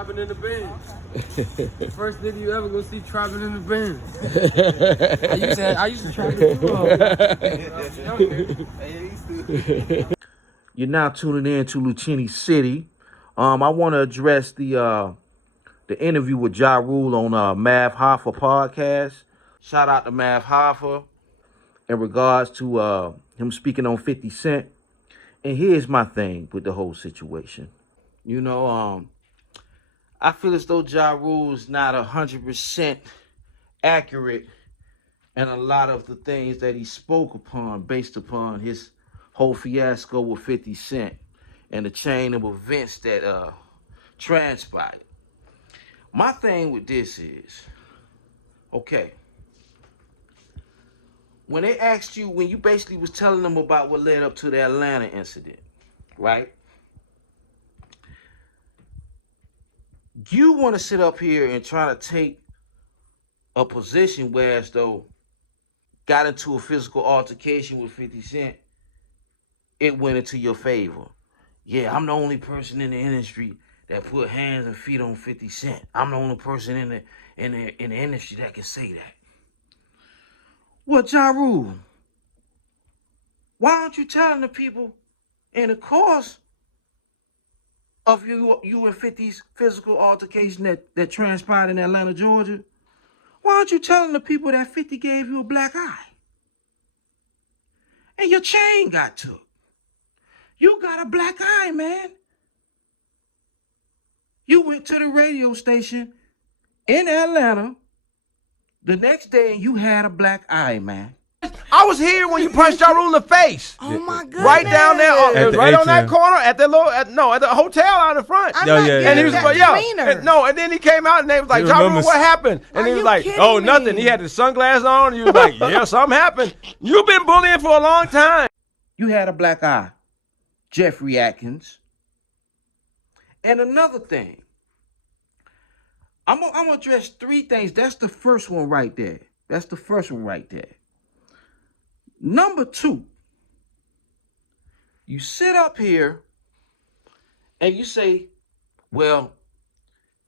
trapping in the bins. First nigga you ever gonna see trapping in the bins. I used to trap it too. You're now tuning in to Lucchini City. I want to address the interview with Ja Rule on Mav Hoffa podcast. Shout out to Mav Hoffa in regards to him speaking on 50 Cent. And here's my thing with the whole situation. You know, I feel as though Ja Rule is not 100% accurate in a lot of the things that he spoke upon based upon his whole fiasco with 50 Cent and the chain of events that transpired. My thing with this is, okay, when they asked you, when you basically was telling them about what led up to the Atlanta incident, right? You want to sit up here and try to take a position where as though got into a physical altercation with 50 Cent, it went into your favor. Yeah, I'm the only person in the industry that put hands and feet on 50 Cent. I'm the only person in the industry that can say that. Well, Ja Rule, why aren't you telling the people in the course of you and 50's physical altercation that transpired in Atlanta, Georgia? Why aren't you telling the people that 50 gave you a black eye? And your chain got took. You got a black eye, man. You went to the radio station in Atlanta the next day and you had a black eye, man. I was here when you punched Ja Rule in the face. Oh my goodness. Right down there, right on that corner at the at the hotel out in front. And he was like, and then he came out and they was like, Ja Rule, what happened? And he was like, oh, nothing. He had his sunglasses on. And he was like, yeah, something happened. You've been bullying for a long time. You had a black eye, Jeffrey Atkins. And another thing, I'm gonna address three things. That's the first one right there. That's the first one right there. Number two, you sit up here and you say, well,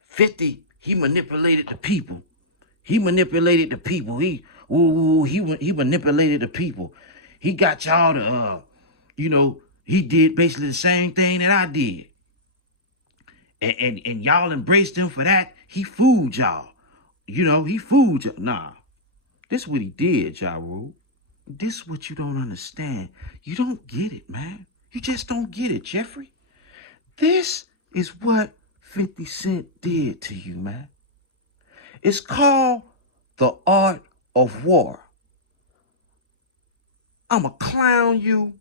50, he manipulated the people. He manipulated the people. He manipulated the people. He got y'all to, he did basically the same thing that I did. And y'all embraced him for that. He fooled y'all. He fooled y'all. Nah, this is what he did, Ja Rule. This is what you don't understand. You don't get it, man. You just don't get it, Jeffrey. This is what 50 Cent did to you, man. It's called the art of war. I'ma clown you,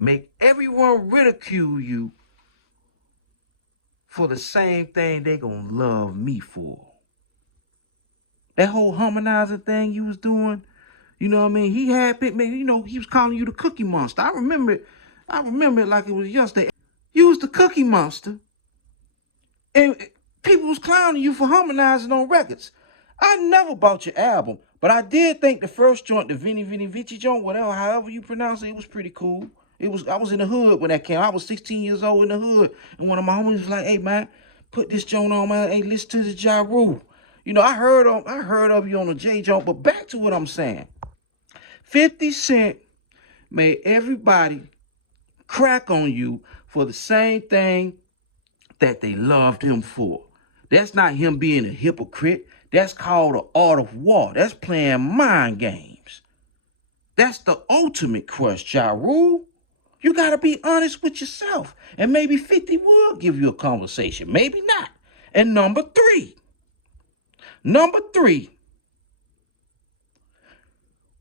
make everyone ridicule you for the same thing they gonna love me for. That whole harmonizing thing you was doing, you know what I mean? He had, he was calling you the Cookie Monster. I remember it like it was yesterday. You was the Cookie Monster. And people was clowning you for harmonizing on records. I never bought your album, but I did think the first joint, the Vinny Vici joint, whatever, however you pronounce it, it was pretty cool. I was in the hood when that came. I was 16 years old in the hood, and one of my homies was like, hey, man, put this joint on, man. Hey, listen to the Ja Rule. I heard of you on the J joint, but back to what I'm saying. 50 Cent made everybody crack on you for the same thing that they loved him for. That's not him being a hypocrite. That's called the art of war. That's playing mind games. That's the ultimate crush, Ja Rule. You got to be honest with yourself. And maybe 50 will give you a conversation. Maybe not. And number three,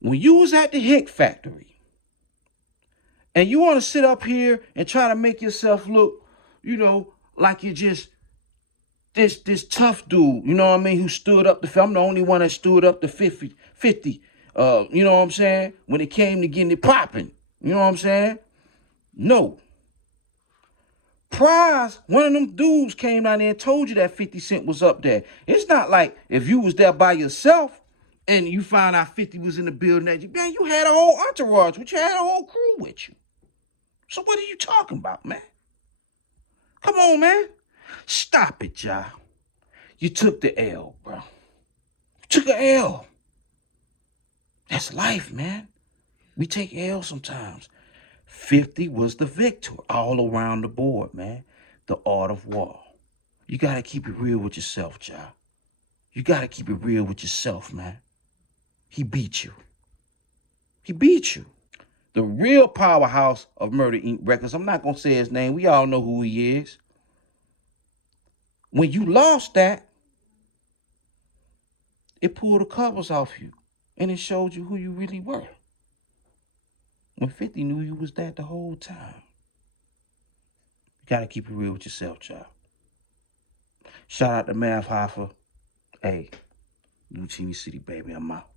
when you was at the Hick Factory and you want to sit up here and try to make yourself look, like you're just this tough dude, who stood up to, I'm the only one that stood up to 50, you know what I'm saying? When it came to getting it popping, you know what I'm saying? No. Prize, one of them dudes came down there and told you that 50 Cent was up there. It's not like if you was there by yourself and you found out 50 was in the building, man, you had a whole entourage, you had a whole crew with you. So what are you talking about, man? Come on, man. Stop it, Ja. You took the L, bro. You took a L. That's life, man. We take L sometimes. 50 was the victor all around the board, man. The art of war. You got to keep it real with yourself, Ja. You got to keep it real with yourself, man. He beat you. He beat you. The real powerhouse of Murder Inc. Records, I'm not going to say his name. We all know who he is. When you lost that, it pulled the covers off you. And it showed you who you really were. When 50 knew you was that the whole time. You got to keep it real with yourself, child. Shout out to Mav Hoffa. Hey, New Teeny City, baby, I'm out.